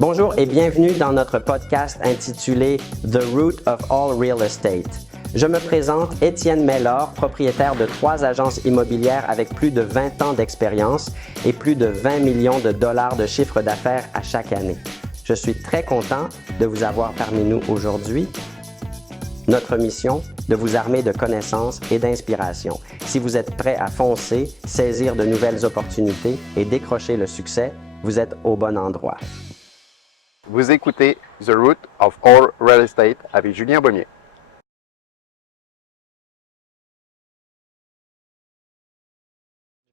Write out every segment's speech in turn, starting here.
Bonjour et bienvenue dans notre podcast intitulé The Root of All Real Estate. Je me présente Étienne Mellor, propriétaire de 3 agences immobilières avec plus de 20 ans d'expérience et plus de 20 millions de dollars de chiffre d'affaires à chaque année. Je suis très content de vous avoir parmi nous aujourd'hui. Notre mission, de vous armer de connaissances et d'inspiration. Si vous êtes prêt à foncer, saisir de nouvelles opportunités et décrocher le succès, vous êtes au bon endroit. Vous écoutez The Root of All Real Estate avec Julien Bonnier.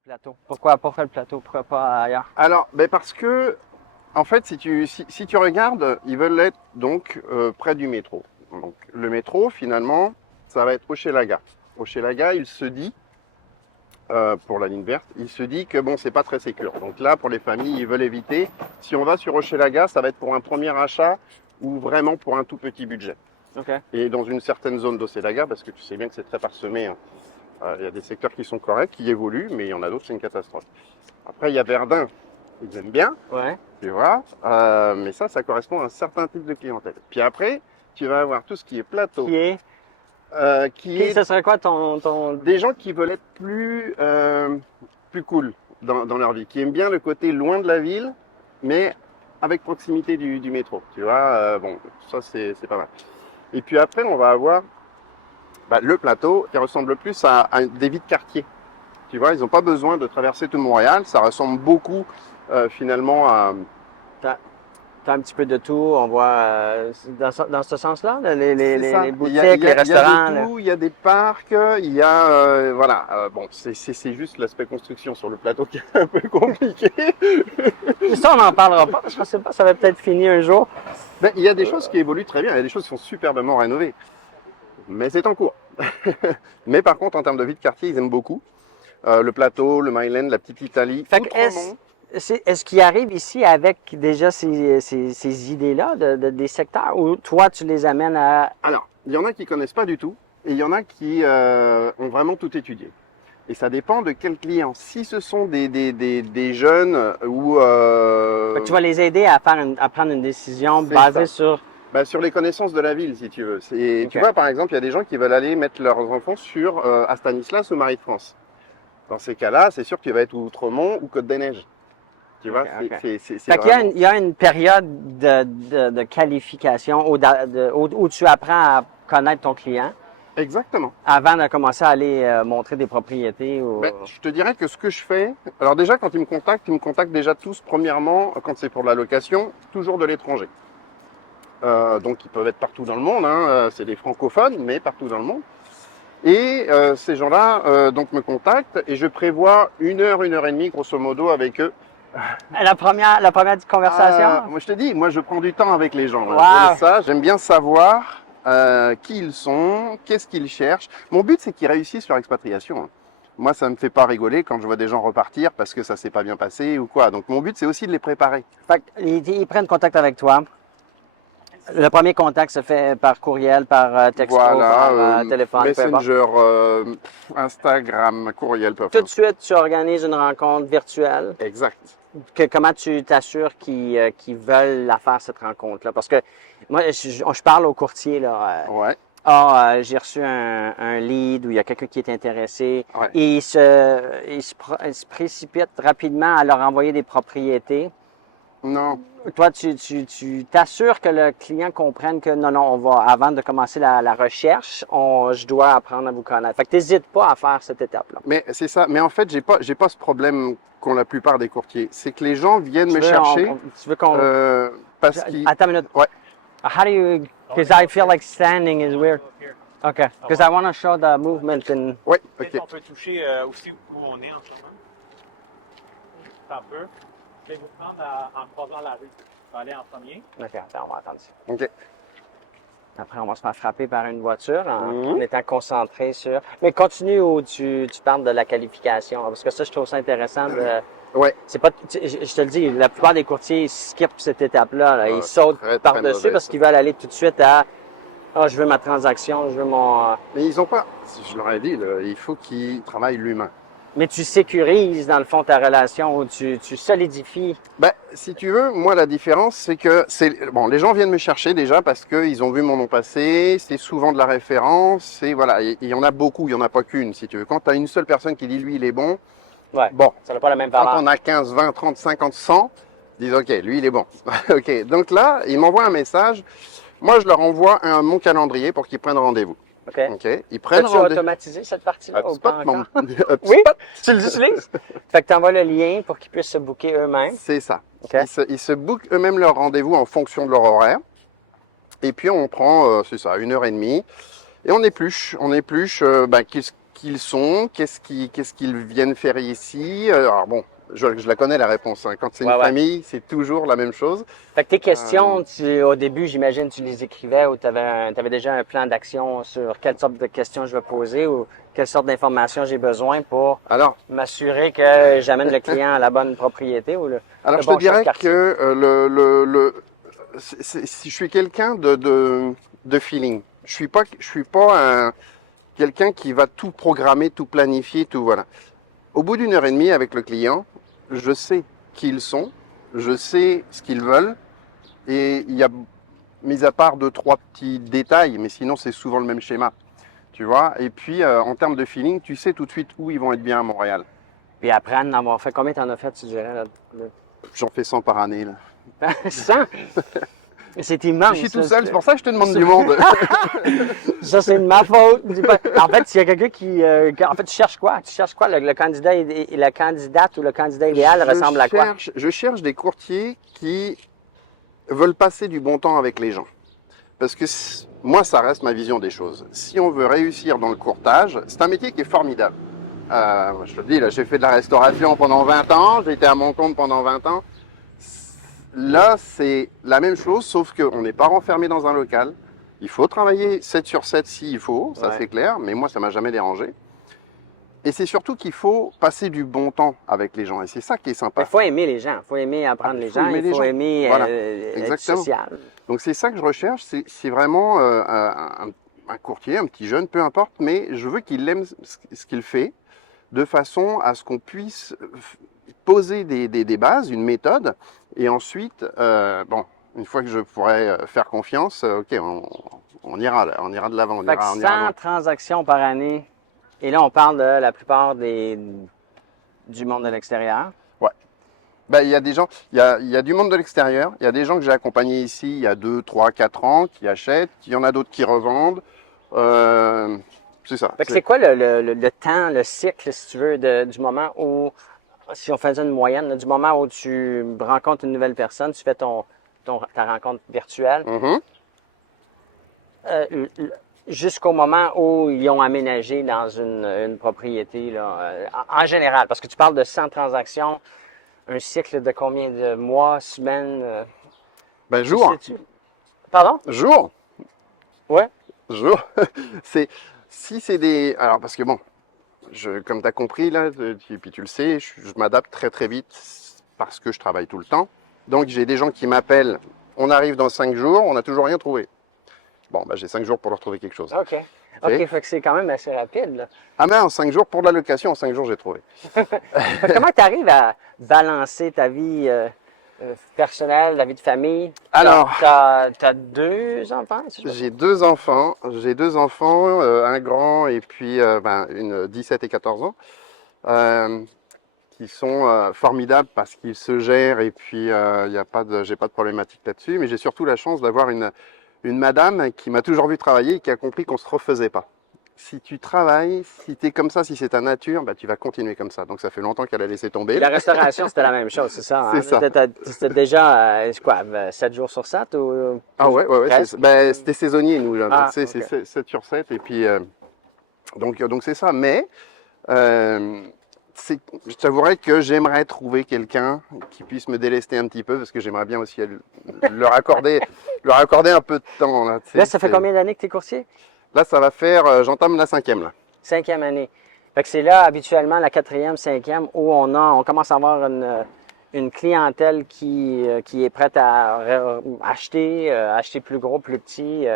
Plateau. Pourquoi le plateau? Pourquoi pas ailleurs? Alors, parce que, en fait, si tu regardes, ils veulent être donc près du métro. Donc, le métro, finalement, ça va être Hochelaga. Hochelaga, il se dit, pour la ligne verte, il se dit que bon, c'est pas très sécure. Donc là, pour les familles, ils veulent éviter. Si on va sur Hochelaga, ça va être pour un premier achat ou vraiment pour un tout petit budget. Okay. Et dans une certaine zone d'Hochelaga, parce que tu sais bien que c'est très parsemé, hein. Il y a des secteurs qui sont corrects, qui évoluent, mais il y en a d'autres, c'est une catastrophe. Après, il y a Verdun, ils aiment bien, Ouais. tu vois, mais ça correspond à un certain type de clientèle. Puis après, tu vas avoir tout ce qui est plateau. Ce serait quoi ton... Des gens qui veulent être plus cool dans leur vie, qui aiment bien le côté loin de la ville, mais avec proximité du métro. Tu vois, bon, ça c'est pas mal. Et puis après, on va avoir le plateau qui ressemble plus à des vies de quartier. Tu vois, ils n'ont pas besoin de traverser tout Montréal. Ça ressemble beaucoup finalement à... T'as un petit peu de tout, on voit dans ce sens-là, les boutiques, les restaurants. Il y a de tout, il y a des parcs, il y a... bon, c'est juste l'aspect construction sur le plateau qui est un peu compliqué. Ça, on n'en parlera pas, je ne sais pas, ça va peut-être finir un jour. Il y a des choses qui évoluent très bien, il y a des choses qui sont superbement rénovées. Mais c'est en cours. Mais par contre, en termes de vie de quartier, ils aiment beaucoup. Le plateau, le Myland, la petite Italie. Est-ce qu'il arrive ici avec déjà ces idées-là des secteurs ou toi, tu les amènes à... Alors, il y en a qui ne connaissent pas du tout et il y en a qui ont vraiment tout étudié. Et ça dépend de quel client. Si ce sont des jeunes ou... Tu vas les aider à prendre une décision basée sur... sur les connaissances de la ville, si tu veux. Okay. Tu vois, par exemple, il y a des gens qui veulent aller mettre leurs enfants à Stanislas ou Marie-de-France. Dans ces cas-là, c'est sûr qu'il va être Outremont ou Côte-des-Neiges. Tu vois, okay. C'est vraiment... il y a une période de qualification où tu apprends à connaître ton client. Exactement. Avant de commencer à aller montrer des propriétés. Je te dirais que ce que je fais... Alors déjà, quand ils me contactent déjà tous, premièrement, quand c'est pour de la location, toujours de l'étranger. Donc ils peuvent être partout dans le monde, hein. C'est des francophones, mais partout dans le monde. Et ces gens-là donc me contactent et je prévois 1 heure, 1 heure et demie, grosso modo, avec eux. La première conversation? Moi je te dis, je prends du temps avec les gens. Wow. J'aime bien savoir qui ils sont, qu'est-ce qu'ils cherchent. Mon but, c'est qu'ils réussissent leur expatriation, hein. Moi, ça me fait pas rigoler quand je vois des gens repartir parce que ça s'est pas bien passé ou quoi. Donc mon but, c'est aussi de les préparer. Fait ils prennent contact avec toi. Le premier contact se fait par courriel, par texto, par téléphone, Messenger, Instagram, courriel. Tout de suite, tu organises une rencontre virtuelle. Exact. Comment tu t'assures qu'ils veulent la faire, cette rencontre-là? Parce que moi, je parle au courtier, là. Ouais. J'ai reçu un lead où il y a quelqu'un qui est intéressé. Ouais. Et il se précipite rapidement à leur envoyer des propriétés. Non. Toi, tu t'assures que le client comprenne que non, avant de commencer la recherche, je dois apprendre à vous connaître. Fait que t'hésites pas à faire cette étape-là. Mais c'est ça. Mais en fait, j'ai pas ce problème qu'ont la plupart des courtiers. C'est que les gens viennent me chercher. Tu veux qu'on... parce qu'ils... Attends une minute. Ouais. How do you... Because I feel like standing is weird. Okay. Because I want to show the movement in... Ouais, ok. On peut toucher aussi où on est en ce moment. Un peu. Je vais vous prendre en croisant la rue. Je vais aller en premier. OK, attends, on va attendre ça. OK. Après, on va se faire frapper par une voiture en étant concentré sur... Mais continue où tu parles de la qualification, parce que ça, je trouve ça intéressant. Ouais. C'est pas, je te le dis, la plupart des courtiers skippent cette étape-là. Là. Ils sautent par-dessus parce qu'ils veulent aller tout de suite à je veux ma transaction, je veux mon... Mais ils ont pas... Je leur ai dit, il faut qu'ils travaillent l'humain. Mais tu sécurises, dans le fond, ta relation ou tu solidifies. Ben, si tu veux, moi la différence c'est que bon, les gens viennent me chercher déjà parce qu'ils ont vu mon nom passer, c'est souvent de la référence, et voilà, il y en a beaucoup, il y en a pas qu'une si tu veux. Quand tu as une seule personne qui dit lui il est bon, Ouais. bon, Ça n'a pas la même quand valeur. on a 15, 20, 30, 50, 100, ils disent ok, lui il est bon. Ok, donc là, ils m'envoient un message, moi je leur envoie mon calendrier pour qu'ils prennent rendez-vous. OK. Ok, ils prennent As-tu rendez-vous. automatisé cette partie-là ou HubSpot, pas encore? HubSpot, Oui? Tu l'utilises? Fait que tu envoies le lien pour qu'ils puissent se booker eux-mêmes. c'est ça. OK. Ils se bookent eux-mêmes leur rendez-vous en fonction de leur horaire. Et puis on prend, c'est ça, 1 heure et demie. Et on épluche qu'est-ce qu'ils sont, qu'est-ce qu'ils viennent faire ici. Alors bon, je la connais la réponse, hein. Quand c'est une Ouais. famille, c'est toujours la même chose. Fait que tes questions, au début, j'imagine, tu les écrivais ou tu avais déjà un plan d'action sur quelle sorte de questions je vais poser ou quelle sorte d'informations j'ai besoin pour Alors, m'assurer que j'amène le client à la bonne propriété ou le je bon te dirais quartier. que si je suis quelqu'un de feeling. Je suis pas quelqu'un qui va tout programmer, tout planifier, tout voilà. Au bout d'1 heure et demie avec le client, je sais qui ils sont, je sais ce qu'ils veulent, et il y a, mis à part 2, 3 petits détails, mais sinon c'est souvent le même schéma, tu vois. Et puis en termes de feeling, tu sais tout de suite où ils vont être bien à Montréal. Puis après en avoir fait, combien t'en as fait, tu dirais? J'en fais 100 par année là. 100? C'est immense. Je suis tout ça, seul, c'est pour ça que je te demande du monde. Ça, c'est de ma faute. En fait, s'il y a quelqu'un en fait, tu cherches quoi? Tu cherches quoi? Le candidat et la candidate ou le candidat idéal ressemble à quoi? Je cherche des courtiers qui veulent passer du bon temps avec les gens. Parce que moi, ça reste ma vision des choses. Si on veut réussir dans le courtage, c'est un métier qui est formidable. Je te le dis, là, j'ai fait de la restauration pendant 20 ans, j'ai été à mon compte pendant 20 ans. Là, c'est la même chose, sauf qu'on n'est pas renfermé dans un local. Il faut travailler 7 sur 7 s'il faut, ça Ouais. c'est clair, mais moi, ça m'a jamais dérangé. Et c'est surtout qu'il faut passer du bon temps avec les gens, et c'est ça qui est sympa. Il faut aimer les gens, il faut aimer apprendre les gens, il faut aimer Voilà. être Exactement. social. Donc c'est ça que je recherche, c'est vraiment un courtier, un petit jeune, peu importe, mais je veux qu'il aime ce qu'il fait, de façon à ce qu'on puisse poser des bases, une méthode, et ensuite, une fois que je pourrai faire confiance, ok, on ira de l'avant, Fait que on 100 ira loin. transactions par année, et là, on parle de la plupart du monde de l'extérieur. Ben, il y a des gens, il y a du monde de l'extérieur, il y a des gens que j'ai accompagnés ici il y a 2, 3, 4 ans, qui achètent, il y en a d'autres qui revendent. C'est ça. Fait que c'est quoi le temps, le cycle, si tu veux, du moment où, si on faisait une moyenne, là, du moment où tu rencontres une nouvelle personne, tu fais ta rencontre virtuelle, Mhm. jusqu'au moment où ils ont aménagé dans une propriété, là, en général, parce que tu parles de 100 transactions, un cycle de combien de mois, semaines? Ben, jour. Sais-tu? Pardon? Jour. Ouais. Jour. Si c'est des. Alors, parce que bon, comme tu as compris, là, et puis tu le sais, je m'adapte très très vite parce que je travaille tout le temps. Donc, j'ai des gens qui m'appellent, on arrive dans 5 jours, on n'a toujours rien trouvé. Bon, ben, j'ai 5 jours pour leur trouver quelque chose. OK. OK, fait que c'est quand même assez rapide, là. Ah, mais en 5 jours, pour la location, en 5 jours, j'ai trouvé. Fait que comment tu arrives à balancer ta vie personnelle, la vie de famille? Alors. T'as 2 enfants, si je me J'ai 2 enfants, un grand et puis une 17 et 14 ans, qui sont formidables parce qu'ils se gèrent et puis j'ai pas de problématique là-dessus. Mais j'ai surtout la chance d'avoir une madame qui m'a toujours vu travailler et qui a compris qu'on se refaisait pas. Si tu travailles, si tu es comme ça, si c'est ta nature, bah, tu vas continuer comme ça. Donc ça fait longtemps qu'elle a laissé tomber. La restauration, c'était la même chose, c'est ça? C'est ça. C'était déjà, c'est quoi, 7 jours sur 7 ou? Ah ouais, presque? c'était saisonnier nous là. Ah, Donc, c'est ok. 7 sur 7 et puis donc c'est ça. Mais je t'avouerais que j'aimerais trouver quelqu'un qui puisse me délester un petit peu parce que j'aimerais bien aussi leur accorder un peu de temps là. Là, ça fait combien d'années que tu es courtier? Là, ça va faire, j'entame la 5e là. 5e année. Fait que c'est là, habituellement, la 4e, 5e, où on commence à avoir une clientèle qui est prête à acheter plus gros, plus petit,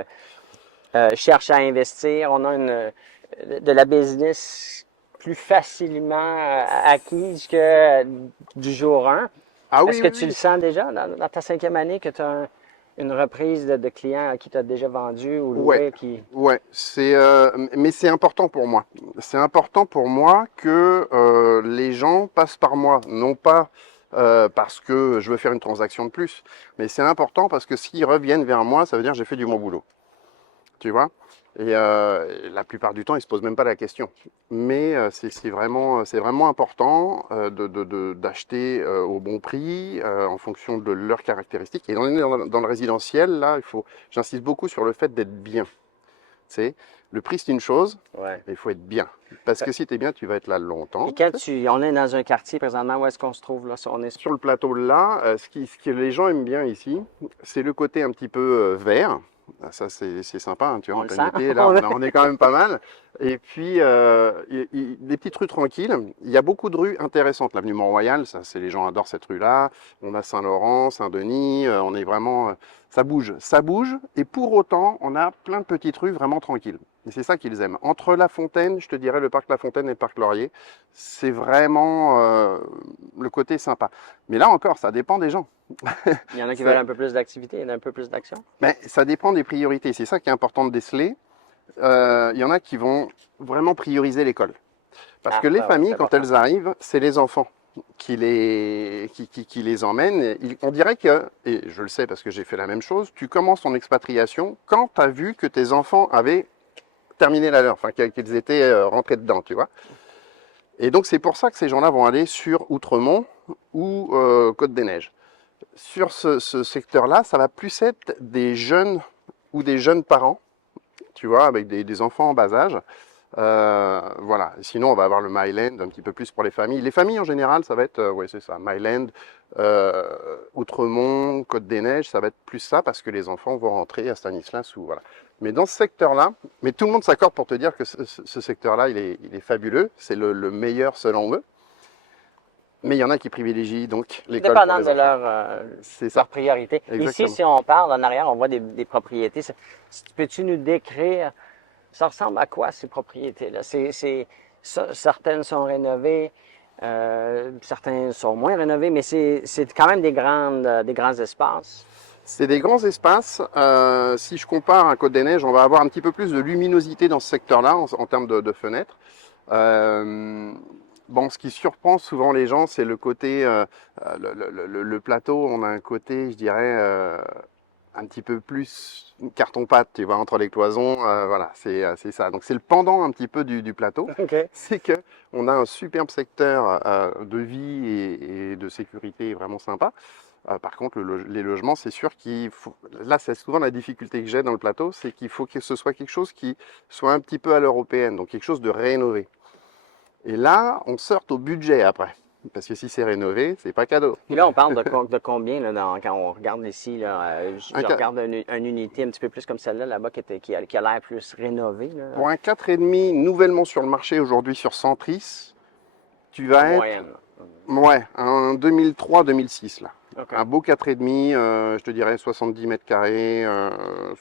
cherche à investir. On a de la business plus facilement acquise que du jour 1. Ah oui, Est-ce que oui, tu oui. le sens déjà dans ta 5e année que tu as une reprise de clients à qui tu as déjà vendu ou loué? Ouais, ouais, mais c'est important pour moi. C'est important pour moi que les gens passent par moi, non pas parce que je veux faire une transaction de plus, mais c'est important parce que s'ils reviennent vers moi, ça veut dire que j'ai fait du bon boulot. Tu vois? Et la plupart du temps, ils ne se posent même pas la question. Mais c'est vraiment important d'acheter au bon prix en fonction de leurs caractéristiques. Et dans le résidentiel, là, j'insiste beaucoup sur le fait d'être bien. Tu sais, le prix, c'est une chose, Ouais. mais il faut être bien. Parce que si tu es bien, tu vas être là longtemps. Puis quand on est dans un quartier présentement, où est-ce qu'on se trouve là? On est Sur le plateau là, ce que les gens aiment bien ici, c'est le côté un petit peu vert. Ah, ça, c'est sympa, hein, tu vois, On en le plein sent. été, là, on est quand même pas mal. Et puis, des petites rues tranquilles. Il y a beaucoup de rues intéressantes. L'avenue Mont-Royal, les gens adorent cette rue-là. On a Saint-Laurent, Saint-Denis, on est vraiment... ça bouge, ça bouge. Et pour autant, on a plein de petites rues vraiment tranquilles. Et c'est ça qu'ils aiment. Entre La Fontaine, je te dirais le parc La Fontaine et le parc Laurier, c'est vraiment le côté sympa. Mais là encore, ça dépend des gens. Il y en a qui Ça- veulent un peu plus d'activité, un peu plus d'action. Ben, ça dépend des priorités. C'est ça qui est important de déceler. Il y en a qui vont vraiment prioriser l'école. Parce Ah, que les ouais, familles, c'est quand important. elles arrivent, c'est les enfants qui les emmènent. On dirait que, et je le sais parce que j'ai fait la même chose, tu commences ton expatriation quand tu as vu que tes enfants avaient terminé la leur, enfin qu'ils étaient rentrés dedans, tu vois. Et donc c'est pour ça que ces gens-là vont aller sur Outremont ou Côte-des-Neiges. Sur ce secteur-là, ça va plus être des jeunes ou des jeunes parents, tu vois, avec des enfants en bas âge. Voilà. Sinon, on va avoir le Myland, un petit peu plus pour les familles. Les familles, en général, ça va être, ouais, c'est ça, Myland, Outremont, Côte-des-Neiges, ça va être plus ça parce que les enfants vont rentrer à Stanislas ou voilà. Mais dans ce secteur-là, mais tout le monde s'accorde pour te dire que ce secteur-là, il est fabuleux. C'est le meilleur selon eux. Mais il y en a qui privilégient donc l'école pour Dépendant les de enfants. leur C'est ça, priorité. Ici, exactement. si on parle en arrière, on voit des propriétés. Peux-tu nous décrire, ça ressemble à quoi ces propriétés-là? Certaines sont rénovées, certaines sont moins rénovées, mais c'est quand même des grands espaces. C'est des grands espaces. Si je compare à Côte-des-Neiges, on va avoir un petit peu plus de luminosité dans ce secteur-là en termes de fenêtres. Bon, ce qui surprend souvent les gens, c'est le côté, le plateau, on a un côté, je dirais, un petit peu plus carton-pâte, tu vois, entre les cloisons, voilà, c'est ça. Donc c'est le pendant un petit peu du plateau, OK. c'est que on a un superbe secteur de vie et de sécurité vraiment sympa. Par contre, les logements, c'est sûr qu'il faut. Là, c'est souvent la difficulté que j'ai dans le plateau, c'est qu'il faut que ce soit quelque chose qui soit un petit peu à l'européenne, donc quelque chose de rénové. Et là, on sort au budget après. Parce que si c'est rénové, c'est pas cadeau. Puis là, on parle de combien là, quand on regarde ici, là, Un je ca- regarde une unité un petit peu plus comme celle-là, là-bas, qui a l'air plus rénovée. Là, Pour un 4,5 nouvellement sur le marché aujourd'hui sur Centris, tu en vas être, moyenne. ouais, un 2003-2006 là. OK. Un beau 4,5, je te dirais 70 mètres carrés,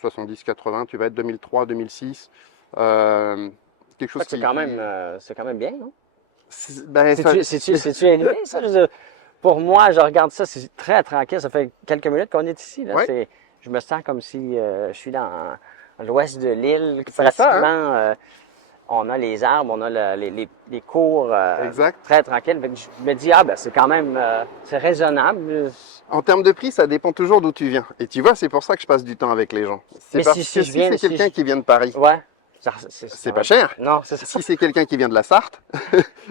70-80, tu vas être 2003-2006. Quelque chose C'est quand même bien, non? Ben, C'est-tu élevé, ça? Je veux dire, pour moi, je regarde ça, c'est très tranquille. Ça fait quelques minutes qu'on est ici. Là. Ouais. Je me sens comme si je suis dans l'ouest de l'île. C'est ça, hein? Pratiquement, on a les arbres, on a les cours Exact. très tranquilles. Fait que je me dis, ah ben c'est quand même c'est raisonnable. En termes de prix, ça dépend toujours d'où tu viens. Et tu vois, c'est pour ça que je passe du temps avec les gens. C'est Mais parce si que je viens- c'est si quelqu'un je- qui vient de Paris, Ouais. c'est pas cher. Non, c'est ça. Si c'est quelqu'un qui vient de la Sarthe,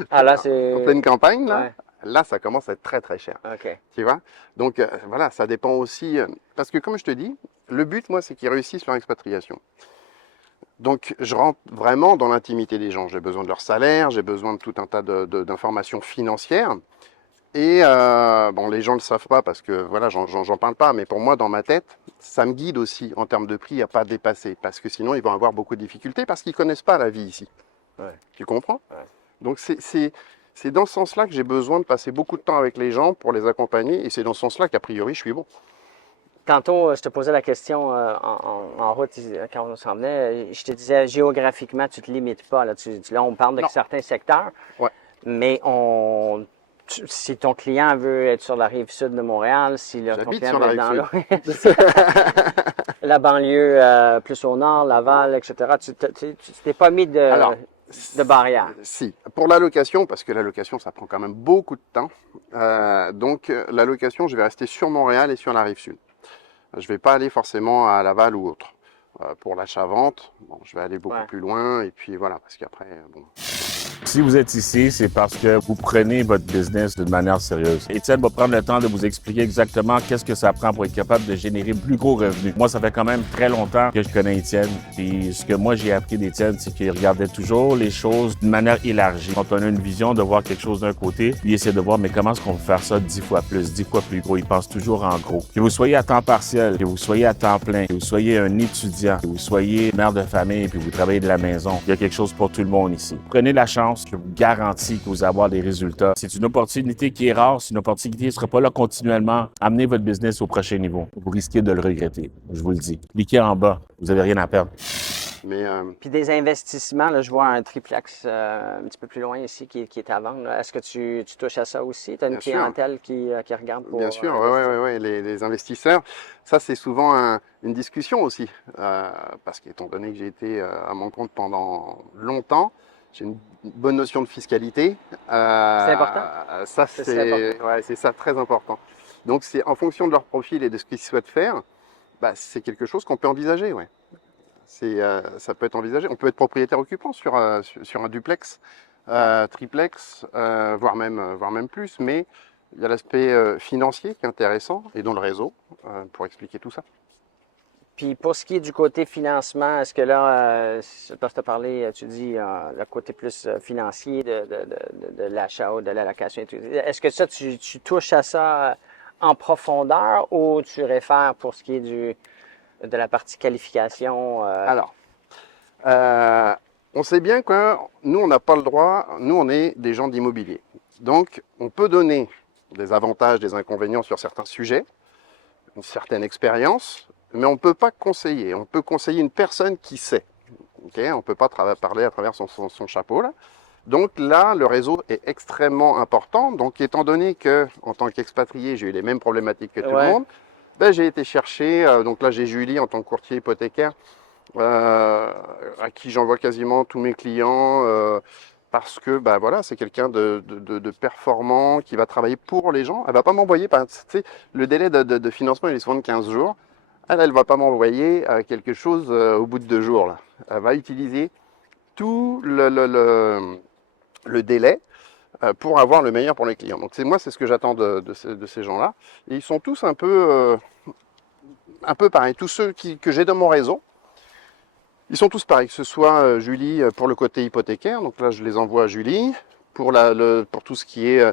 Ah là, en c'est. pleine campagne, Ouais. là, ça commence à être très très cher. OK. Tu vois? Donc voilà, ça dépend aussi. Parce que comme je te dis, le but, moi, c'est qu'ils réussissent leur expatriation. Donc je rentre vraiment dans l'intimité des gens. J'ai besoin de leur salaire, j'ai besoin de tout un tas d'informations financières. Et bon, les gens ne le savent pas parce que voilà, j'en parle pas, mais pour moi, dans ma tête, ça me guide aussi en termes de prix à pas dépasser, parce que sinon, ils vont avoir beaucoup de difficultés parce qu'ils connaissent pas la vie ici. Ouais. Tu comprends? Ouais. Donc c'est dans ce sens-là que j'ai besoin de passer beaucoup de temps avec les gens pour les accompagner, et c'est dans ce sens-là qu'a priori, je suis bon. tantôt, je te posais la question en route quand on s'en venait. Je te disais, géographiquement, tu te limites pas. Là, là on parle de Non. certains secteurs, Ouais. mais si ton client veut être sur la rive sud de Montréal, si ton J'habite client sur veut la être rive dans la banlieue plus au nord, Laval, etc., tu t'es pas mis Alors, de barrière. si. Pour la location, parce que la location, ça prend quand même beaucoup de temps. Donc, la location, je vais rester sur Montréal et sur la rive sud. Je ne vais pas aller forcément à Laval ou autre. Pour l'achat-vente, bon, je vais aller beaucoup plus loin. Et puis voilà, parce qu'après, bon. Si vous êtes ici, c'est parce que vous prenez votre business d'une manière sérieuse. Étienne va prendre le temps de vous expliquer exactement qu'est-ce que ça prend pour être capable de générer plus gros revenus. Moi, ça fait quand même très longtemps que je connais Étienne. Puis ce que moi, j'ai appris d'Étienne, c'est qu'il regardait toujours les choses d'une manière élargie. Quand on a une vision de voir quelque chose d'un côté, lui essaie de voir, mais comment est-ce qu'on peut faire ça 10 fois plus, 10 fois plus gros. Il pense toujours en gros. Que vous soyez à temps partiel, que vous soyez à temps plein, que vous soyez un étudiant, que vous soyez mère de famille, puis vous travaillez de la maison, il y a quelque chose pour tout le monde ici. Prenez la chance, je vous garantis que vous allez avoir des résultats. C'est une opportunité qui est rare, c'est une opportunité qui ne sera pas là continuellement. Amenez votre business au prochain niveau. Vous risquez de le regretter, je vous le dis. Cliquez en bas, vous n'avez rien à perdre. Mais, Puis des investissements, là, je vois un triplex un petit peu plus loin ici qui est à vendre. Est-ce que tu touches à ça aussi? Tu as une Bien sûr. clientèle qui regarde pour... bien sûr, ouais. Les investisseurs, ça c'est souvent une discussion aussi. Parce qu'étant donné que j'ai été à mon compte pendant longtemps, j'ai une bonne notion de fiscalité. C'est important? Ça, c'est ça, très important. Donc, c'est en fonction de leur profil et de ce qu'ils souhaitent faire, bah, c'est quelque chose qu'on peut envisager, ouais. Ça peut être envisagé. On peut être propriétaire occupant sur un duplex, triplex, voire même plus, mais il y a l'aspect financier qui est intéressant et dans le réseau pour expliquer tout ça. Puis pour ce qui est du côté financement, est-ce que là, parce que tu as parlé, tu dis le côté plus financier de l'achat ou de la location et tout, est-ce que ça, tu touches à ça en profondeur ou tu réfères pour ce qui est de la partie qualification? Alors, on sait bien que nous, on n'a pas le droit, nous, on est des gens d'immobilier. Donc, on peut donner des avantages, des inconvénients sur certains sujets, une certaine expérience, mais on ne peut pas conseiller. On peut conseiller une personne qui sait. Okay, on ne peut pas parler à travers son chapeau, là. Donc là, le réseau est extrêmement important. Donc, étant donné que, en tant qu'expatrié, j'ai eu les mêmes problématiques que tout le monde, ben, j'ai été chercher, donc là, j'ai Julie en tant que courtier hypothécaire, à qui j'envoie quasiment tous mes clients, parce que bah, voilà, c'est quelqu'un de performant, qui va travailler pour les gens. Elle ne va pas m'envoyer, tu sais, le délai de financement il est souvent de 15 jours. Elle ne va pas m'envoyer quelque chose au bout de 2 jours. Là. Elle va utiliser tout le délai pour avoir le meilleur pour les clients. Donc moi, c'est ce que j'attends de ces gens-là. Et ils sont tous un peu pareils. Tous ceux que j'ai dans mon réseau, ils sont tous pareils. Que ce soit Julie pour le côté hypothécaire, donc là, je les envoie à Julie. Pour tout ce qui est...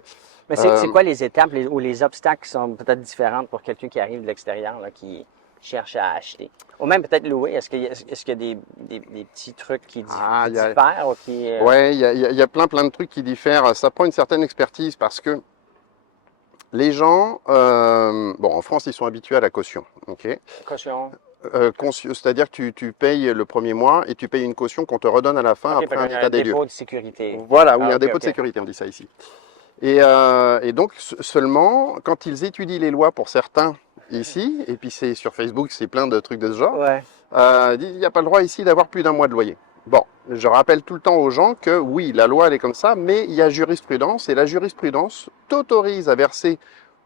Mais c'est quoi les étapes ou les obstacles qui sont peut-être différentes pour quelqu'un qui arrive de l'extérieur, là, qui cherche à acheter? Ou même peut-être louer. Est-ce qu'il y a des petits trucs qui diffèrent? Ou qui, Ouais, il y a plein de trucs qui diffèrent. Ça prend une certaine expertise parce que les gens, en France, ils sont habitués à la caution. Okay. Caution. C'est-à-dire que tu payes le premier mois et tu payes une caution qu'on te redonne à la fin après un état des lieux. Un dépôt de sécurité. Voilà, oui, un dépôt de sécurité, on dit ça ici. Et donc, seulement, quand ils étudient les lois pour certains ici, et puis c'est sur Facebook, c'est plein de trucs de ce genre, il n'y a pas le droit ici d'avoir plus d'un mois de loyer. Bon, je rappelle tout le temps aux gens que oui, la loi, elle est comme ça, mais il y a jurisprudence, et la jurisprudence t'autorise à verser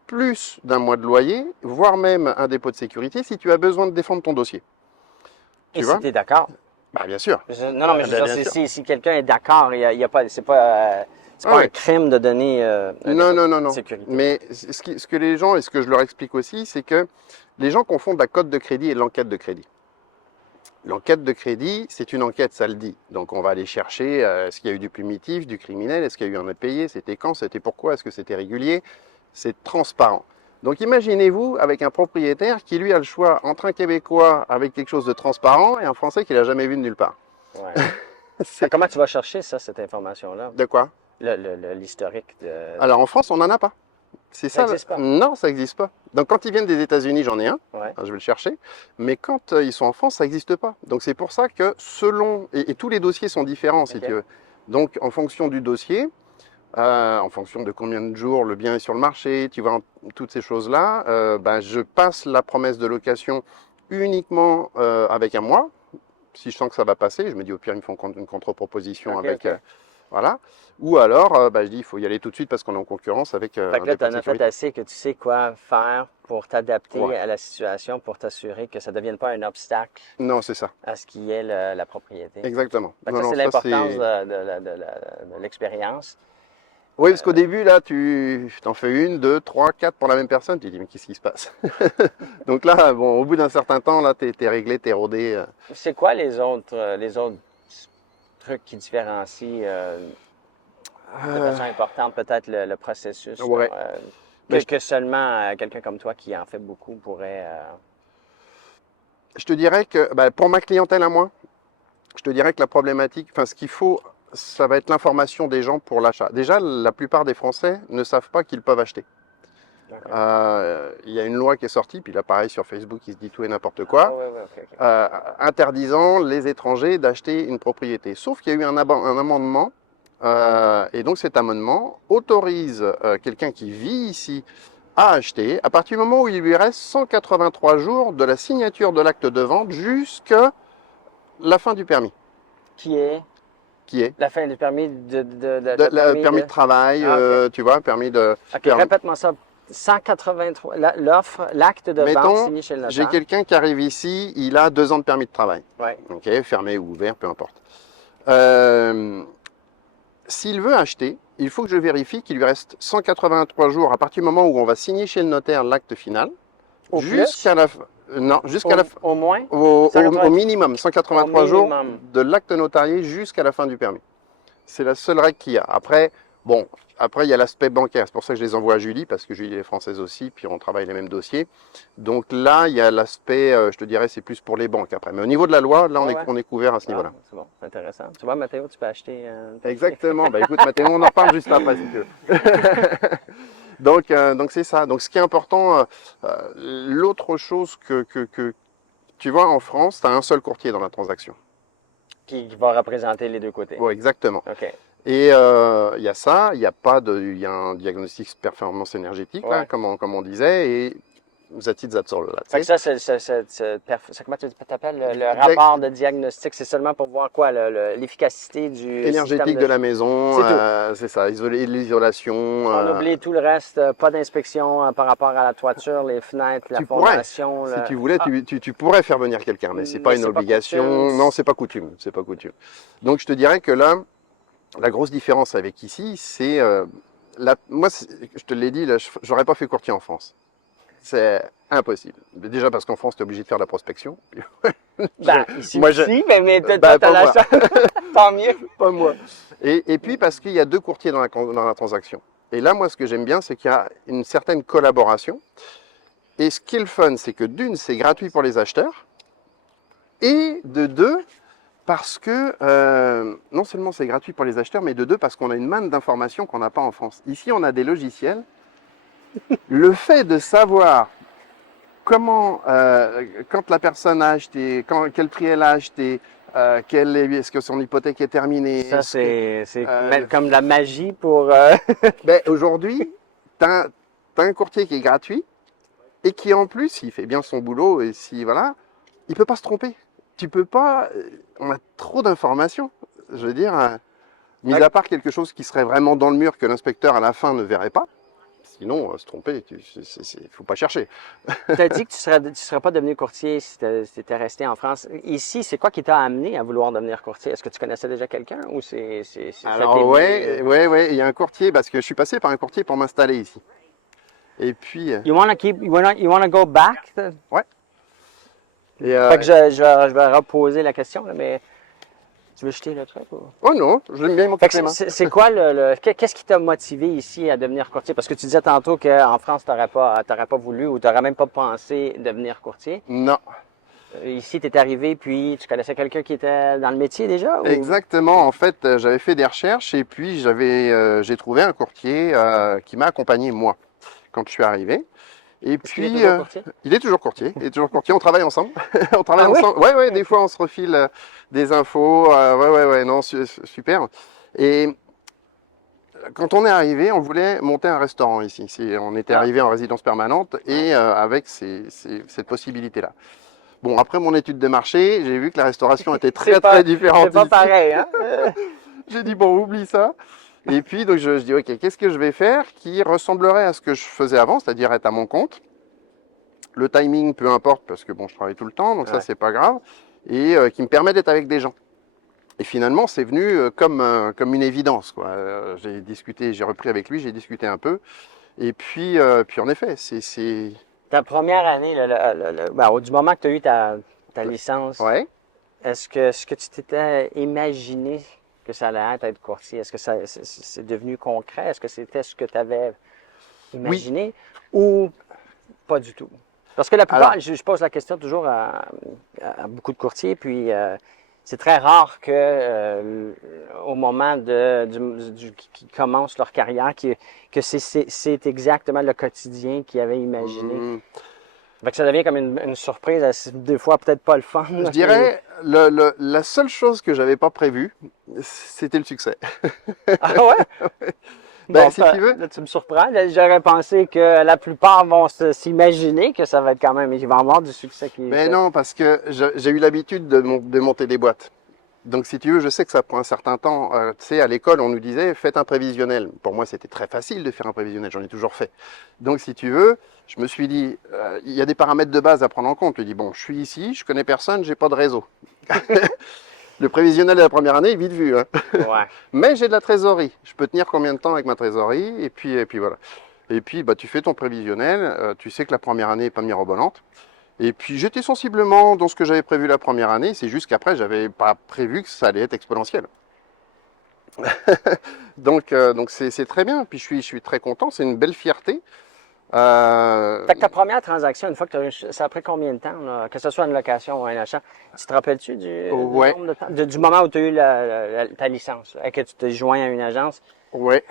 plus d'un mois de loyer, voire même un dépôt de sécurité, si tu as besoin de défendre ton dossier. Et si tu es d'accord? Bah, bien sûr. Non, mais je veux dire, si quelqu'un est d'accord, il y a pas, c'est pas un crime de donner non. sécurité. Mais ce que les gens, et ce que je leur explique aussi, c'est que les gens confondent la cote de crédit et l'enquête de crédit. L'enquête de crédit, c'est une enquête, ça le dit. Donc on va aller chercher, est-ce qu'il y a eu du primitif, du criminel, est-ce qu'il y a eu un impayé, c'était quand, c'était pourquoi, est-ce que c'était régulier? C'est transparent. Donc imaginez-vous avec un propriétaire qui lui a le choix entre un Québécois avec quelque chose de transparent et un Français qu'il n'a jamais vu de nulle part. Ouais. Comment tu vas chercher ça, cette information-là? De quoi? L'historique de... Alors en France, on n'en a pas. C'est Ça ça. existe pas. Non, ça n'existe pas. Donc quand ils viennent des États-Unis, j'en ai un. Ouais. Je vais le chercher. Mais quand ils sont en France, ça n'existe pas. Donc c'est pour ça que et tous les dossiers sont différents, si Ok. tu veux. Donc en fonction du dossier, en fonction de combien de jours le bien est sur le marché, tu vois, toutes ces choses-là, je passe la promesse de location uniquement avec un mois. Si je sens que ça va passer, je me dis au pire, ils me font une contre-proposition Ok, avec. ok. Voilà. Ou alors, je dis, il faut y aller tout de suite parce qu'on est en concurrence avec Fait un que là, dépôt tu de en as fait sécurité. assez que tu sais quoi faire pour t'adapter Ouais. à la situation, pour t'assurer que ça ne devienne pas un obstacle Non, c'est ça. à ce qui est la propriété. Exactement. Fait que Non, ça, non, c'est ça, l'importance c'est. de l'expérience. Oui, parce qu'au début, là, tu t'en fais une, deux, trois, quatre pour la même personne. Tu te dis, mais qu'est-ce qui se passe? Donc là, bon, au bout d'un certain temps, là, t'es réglé, t'es rodé. C'est quoi les autres trucs qui différencient de façon importante peut-être le processus? Ouais. Là, Mais que seulement quelqu'un comme toi qui en fait beaucoup pourrait... je te dirais que, pour ma clientèle à moi, je te dirais que la problématique, enfin, ce qu'il faut, ça va être l'information des gens pour l'achat. Déjà, la plupart des Français ne savent pas qu'ils peuvent acheter. Ok. Il y a une loi qui est sortie, puis là, pareil, sur Facebook, il se dit tout et n'importe Ah, quoi, ouais, ouais, ok, ok. interdisant les étrangers d'acheter une propriété. Sauf qu'il y a eu un amendement, et donc cet amendement autorise quelqu'un qui vit ici à acheter à partir du moment où il lui reste 183 jours de la signature de l'acte de vente jusqu'à la fin du permis, Qui est qui est la fin du permis permis de travail, Ah, ok. tu vois, permis de... Ok, permis- répète-moi ça. 183, l'offre, l'acte de vente Mettons, signé chez le j'ai notaire. quelqu'un qui arrive ici, il a 2 ans de permis de travail. Ouais. Ok, fermé ou ouvert, peu importe. S'il veut acheter, il faut que je vérifie qu'il lui reste 183 jours à partir du moment où on va signer chez le notaire l'acte final, Au jusqu'à plus? la non, jusqu'à la Au moins? au 180 minimum 183 Au jours minimum. de l'acte notarié jusqu'à la fin du permis. C'est la seule règle qu'il y a. Après, bon, après il y a l'aspect bancaire. C'est pour ça que je les envoie à Julie, parce que Julie est française aussi, puis on travaille les mêmes dossiers. Donc là, il y a l'aspect, je te dirais, c'est plus pour les banques après. Mais au niveau de la loi, là, Ouais, ouais. on est couvert à ce niveau-là. C'est bon, c'est intéressant. Tu vois, Mathéo, tu peux acheter... Exactement. Bah écoute, Mathéo, on en reparle juste après si tu veux. Donc c'est ça. Donc ce qui est important, l'autre chose que tu vois en France, tu as un seul courtier dans la transaction. qui va représenter les deux côtés. Ouais, exactement. OK. Et il y a ça, il y a un diagnostic performance énergétique, là, Ouais. comme on disait, et that's it, that's all, là, tu Fait que sais. ça, c'est comment tu t'appelles le rapport de diagnostic? C'est seulement pour voir quoi? L'efficacité du Énergétique système de la maison, C'est tout. c'est ça, l'isolation. On oublie tout le reste, pas d'inspection par rapport à la toiture, les fenêtres, la Tu pourrais, fondation. si tu voulais, tu pourrais faire venir quelqu'un, mais c'est pas Mais une c'est pas obligation. coutume. Non, c'est pas coutume, c'est pas coutume. Donc je te dirais que là, la grosse différence avec ici, c'est moi, je te l'ai dit, là, j'aurais pas fait courtier en France. C'est impossible. Déjà parce qu'en France, tu es obligé de faire de la prospection. Ici moi, aussi, mais peut-être bah, pas pas la moi. chance. Tant mieux. Pas moi. Et puis parce qu'il y a 2 courtiers dans la transaction. Et là, moi, ce que j'aime bien, c'est qu'il y a une certaine collaboration. Et ce qui est le fun, c'est que d'une, c'est gratuit pour les acheteurs. Et de deux, parce que non seulement c'est gratuit pour les acheteurs, mais de deux, parce qu'on a une manne d'informations qu'on n'a pas en France. Ici, on a des logiciels. Le fait de savoir comment, quand la personne a acheté, quel prix elle a acheté, est-ce que son hypothèque est terminée. Ça, c'est euh, comme de la magie pour... Aujourd'hui, tu as un courtier qui est gratuit et qui en plus, s'il fait bien son boulot et si voilà, il peut pas se tromper. Tu peux pas. On a trop d'informations. Je veux dire, mis à part quelque chose qui serait vraiment dans le mur que l'inspecteur à la fin ne verrait pas. Sinon, se tromper, faut pas chercher. Tu as dit que tu serais pas devenu courtier si tu étais resté en France. Ici, c'est quoi qui t'a amené à vouloir devenir courtier? Est-ce que tu connaissais déjà quelqu'un ou c'est Alors ouais, il y a un courtier parce que je suis passé par un courtier pour m'installer ici. Et puis. You wanna go back? Ouais. Et, Fait que je vais reposer la question, là, mais tu veux jeter le truc? Ou... Oh non, je l'aime bien mon Fait petit que main. c'est quoi qu'est-ce qui t'a motivé ici à devenir courtier? Parce que tu disais tantôt qu'en France, t'aurais pas voulu ou t'aurais même pas pensé devenir courtier. Non. Ici, tu es arrivé, puis tu connaissais quelqu'un qui était dans le métier déjà? Ou... Exactement. En fait, j'avais fait des recherches et puis j'ai trouvé un courtier qui m'a accompagné moi. quand je suis arrivé. Et Est-ce qu'il est puis, toujours courtier? il est toujours courtier. Il est toujours courtier. On travaille ensemble. On travaille Ah oui? ensemble. Ouais, des fois, on se refile des infos. Ouais, non, super. Et quand on est arrivé, on voulait monter un restaurant ici. On était arrivé en résidence permanente et avec cette possibilité-là. Bon, après mon étude de marché, j'ai vu que la restauration était très différente. C'est pas ici. pareil, hein? J'ai dit, bon, oublie ça. Et puis, donc, je dis, OK, qu'est-ce que je vais faire qui ressemblerait à ce que je faisais avant, c'est-à-dire être à mon compte. Le timing, peu importe, parce que bon, je travaille tout le temps, donc ça, c'est pas grave. Et qui me permet d'être avec des gens. Et finalement, c'est venu comme une évidence, quoi. J'ai repris avec lui, j'ai discuté un peu. Et puis en effet, c'est... Ta première année, du moment que tu as eu ta licence, Ouais. est-ce que tu t'étais imaginé que ça allait être courtier? Est-ce que c'est devenu concret? Est-ce que c'était ce que tu avais imaginé ou pas du tout? Parce que la plupart, Alors, je pose la question toujours à beaucoup de courtiers, puis c'est très rare que au moment qu'ils commencent leur carrière, que c'est exactement le quotidien qu'ils avaient imaginé. Fait que ça devient comme une surprise, des fois peut-être pas le fun. je dirais, la seule chose que j'avais pas prévue, c'était le succès. Ah ouais? Ben, Bon, si tu veux. là, tu me surprends. Là, j'aurais pensé que la plupart vont s'imaginer que ça va être quand même, il va y avoir du succès qui Mais non, parce que j'ai eu l'habitude de monter des boîtes. Donc, si tu veux, je sais que ça prend un certain temps. Tu sais, à l'école, on nous disait, faites un prévisionnel. Pour moi, c'était très facile de faire un prévisionnel. J'en ai toujours fait. Donc, si tu veux, je me suis dit, il y a des paramètres de base à prendre en compte. Je me dis, bon, je suis ici, je connais personne, j'ai pas de réseau. Le prévisionnel de la première année est vite vu. Hein. Ouais. Mais j'ai de la trésorerie. Je peux tenir combien de temps avec ma trésorerie? Et puis voilà. Et puis, bah, tu fais ton prévisionnel. Tu sais que la première année n'est pas mirobolante. Et puis j'étais sensiblement dans ce que j'avais prévu la première année, c'est juste qu'après j'avais pas prévu que ça allait être exponentiel. donc c'est très bien, puis je suis très content, c'est une belle fierté. Fait que ta première transaction, une fois que ça a pris combien de temps, là, que ce soit une location ou un achat, tu te rappelles-tu du nombre de temps, du moment où tu as eu ta licence là, et que tu t'es joint à une agence? Ouais,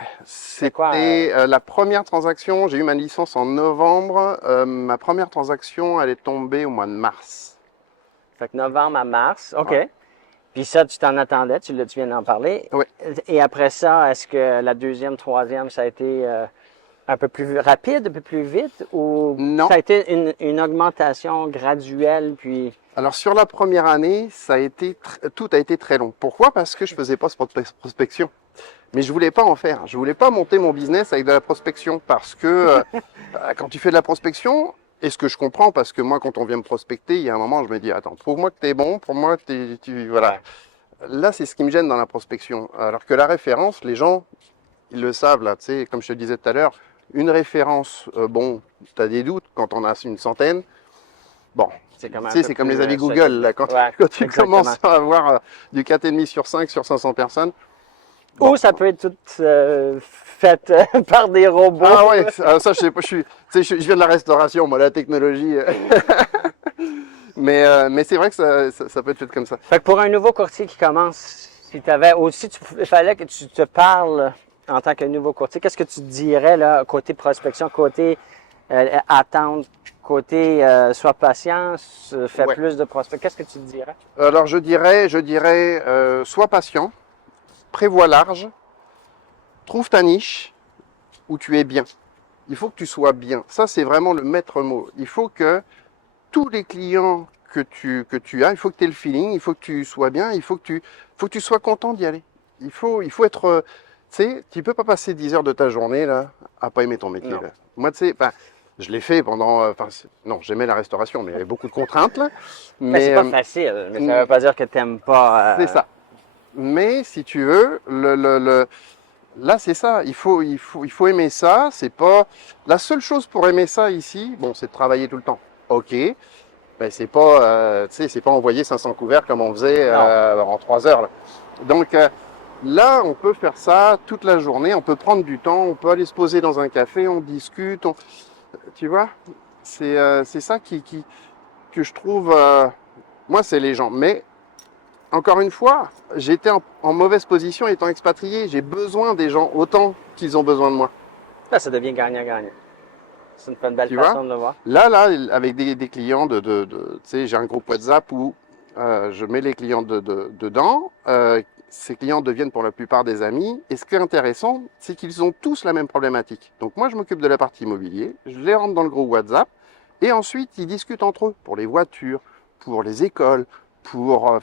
quoi, c'était la première transaction, j'ai eu ma licence en novembre, ma première transaction elle est tombée au mois de mars. Fait que novembre à mars, OK. Ouais. Puis ça, tu t'en attendais, tu viens d'en parler. Ouais. Et après ça, est-ce que la deuxième, troisième, ça a été un peu plus rapide, un peu plus vite, ou Non. ça a été une augmentation graduelle, puis... Alors sur la première année, tout a été très long. Pourquoi? Parce que je faisais pas de prospection. Mais je voulais pas en faire. Je voulais pas monter mon business avec de la prospection parce que quand tu fais de la prospection, et ce que je comprends, parce que moi, quand on vient me prospecter, il y a un moment, je me dis, attends, prouve-moi que tu es bon, prouve-moi que voilà. Ouais. Là, c'est ce qui me gêne dans la prospection. Alors que la référence, les gens, ils le savent, là, tu sais, comme je te disais tout à l'heure, une référence, bon, tu as des doutes quand on a une centaine. Bon, C'est c'est comme les avis Google, là, quand tu commences à avoir du 4,5 sur 5 sur 500 personnes. Ou ça peut être tout fait par des robots. Ah ouais, ça je sais pas, je viens de la restauration, moi, la technologie. mais c'est vrai que ça peut être fait comme ça. Fait que pour un nouveau courtier qui commence, si t'avais aussi, il fallait que tu te parles en tant que nouveau courtier, qu'est-ce que tu dirais là, côté prospection, côté attente, côté sois patient, fais plus de prospects, qu'est-ce que tu dirais? Alors je dirais, sois patient, prévois large, trouve ta niche où tu es bien. Il faut que tu sois bien. Ça, c'est vraiment le maître mot. Il faut que tous les clients que tu as, il faut que tu aies le feeling, il faut que tu sois bien, il faut que tu sois content d'y aller. Il faut être... Tu sais, tu peux pas passer 10 heures de ta journée là à pas aimer ton métier. Là. Moi, tu sais, je l'ai fait pendant... non, j'aimais la restauration, mais il y avait beaucoup de contraintes. Là. Mais c'est pas facile, mais ça veut pas dire que tu n'aimes pas... C'est ça. Mais si tu veux, là, c'est ça. Il faut aimer ça. C'est pas la seule chose pour aimer ça ici. Bon, c'est de travailler tout le temps. Ok. Ben, c'est pas, c'est pas envoyer 500 couverts comme on faisait en 3 heures. Là. Donc là, on peut faire ça toute la journée. On peut prendre du temps. On peut aller se poser dans un café. On discute. Tu vois, c'est ça que je trouve. Moi, c'est les gens. Mais encore une fois, j'étais en mauvaise position étant expatrié. J'ai besoin des gens autant qu'ils ont besoin de moi. Là, ça devient gagnant-gagnant. C'est une belle Tu façon vois? de le voir. Là, avec des clients tu sais, j'ai un groupe WhatsApp où je mets les clients dedans. Ces clients deviennent pour la plupart des amis. Et ce qui est intéressant, c'est qu'ils ont tous la même problématique. Donc moi, je m'occupe de la partie immobilier, je les rentre dans le groupe WhatsApp, et ensuite, ils discutent entre eux pour les voitures, pour les écoles, pour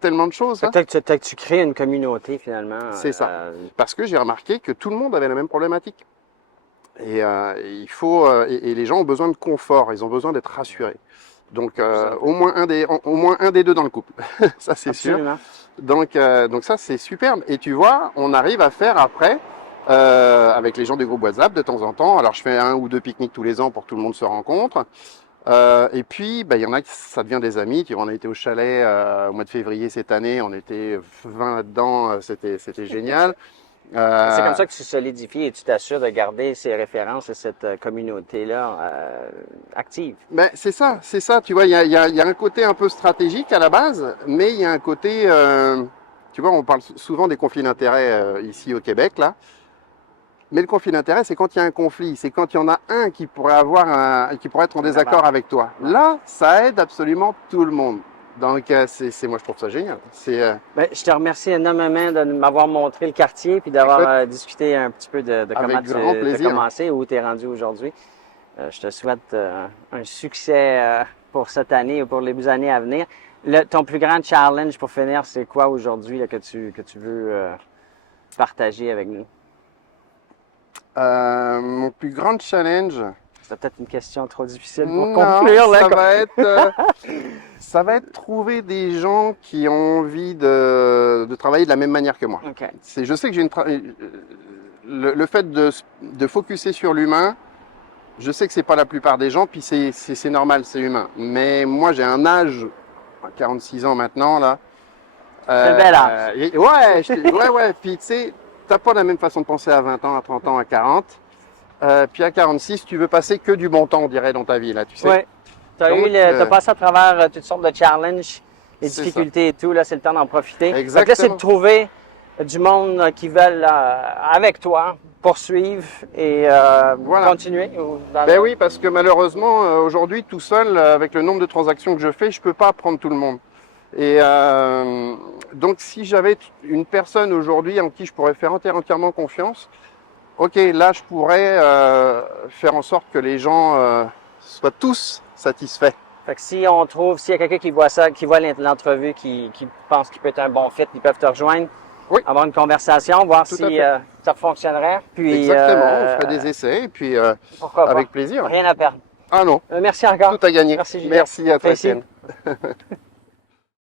tellement de choses. Hein. Peut-être que tu crées une communauté finalement. C'est ça. Parce que j'ai remarqué que tout le monde avait la même problématique. Et et les gens ont besoin de confort, ils ont besoin d'être rassurés. Donc au moins un des deux dans le couple, ça c'est sûr. Absolument. Donc ça c'est superbe. Et tu vois, on arrive à faire après avec les gens du groupe WhatsApp de temps en temps. Alors je fais 1 ou 2 pique-niques tous les ans pour que tout le monde se rencontre. Et puis il y en a qui ça devient des amis. Tu vois, on a été au chalet au mois de février cette année, on était 20 là-dedans, c'était génial. C'est comme ça que tu solidifies et tu t'assures de garder ces références et cette communauté-là active. Ben, c'est ça. Tu vois, il y a un côté un peu stratégique à la base, mais il y a un côté, tu vois, on parle souvent des conflits d'intérêts ici au Québec, là. Mais le conflit d'intérêts, c'est quand il y a un conflit, c'est quand il y en a un qui pourrait qui pourrait être en désaccord avec toi. Là, ça aide absolument tout le monde. Donc, moi, je trouve ça génial. Ben, je te remercie énormément de m'avoir montré le quartier puis d'avoir discuté un petit peu de comment tu as commencé et où tu es rendu aujourd'hui. Je te souhaite un succès pour cette année et pour les années à venir. Ton plus grand challenge pour finir, c'est quoi aujourd'hui là, que tu veux partager avec nous? Mon plus grand challenge... C'est peut-être une question trop difficile pour conclure. Là, ça va être trouver des gens qui ont envie de travailler de la même manière que moi. Okay. Je sais que j'ai le fait de focuser sur l'humain, je sais que c'est pas la plupart des gens, puis c'est normal, c'est humain. Mais moi, j'ai un âge, 46 ans maintenant, là. C'est le bel âge. Ouais. Puis tu sais, t'as pas la même façon de penser à 20 ans, à 30 ans, à 40. Puis à 46, tu veux passer que du bon temps, on dirait, dans ta vie, là, tu sais. Oui. T'as passé à travers toutes sortes de challenges, les difficultés et tout. Là, c'est le temps d'en profiter. Exactement. Donc là, c'est de trouver du monde qui veulent, avec toi, poursuivre et continuer. Ben oui, parce que malheureusement, aujourd'hui, tout seul, avec le nombre de transactions que je fais, je peux pas prendre tout le monde. Et donc, si j'avais une personne aujourd'hui en qui je pourrais faire entièrement confiance, ok, là, je pourrais faire en sorte que les gens soient tous satisfaits. Fait que s'il y a quelqu'un qui voit ça, qui voit l'entrevue, qui pense qu'il peut être un bon fit, ils peuvent te rejoindre, avoir une conversation, voir si ça fonctionnerait. Puis, exactement, on ferait des essais, et puis avec plaisir. Rien à perdre. Ah non. Merci encore. Tout à gagner. Merci, Julien. Merci à toi, Étienne.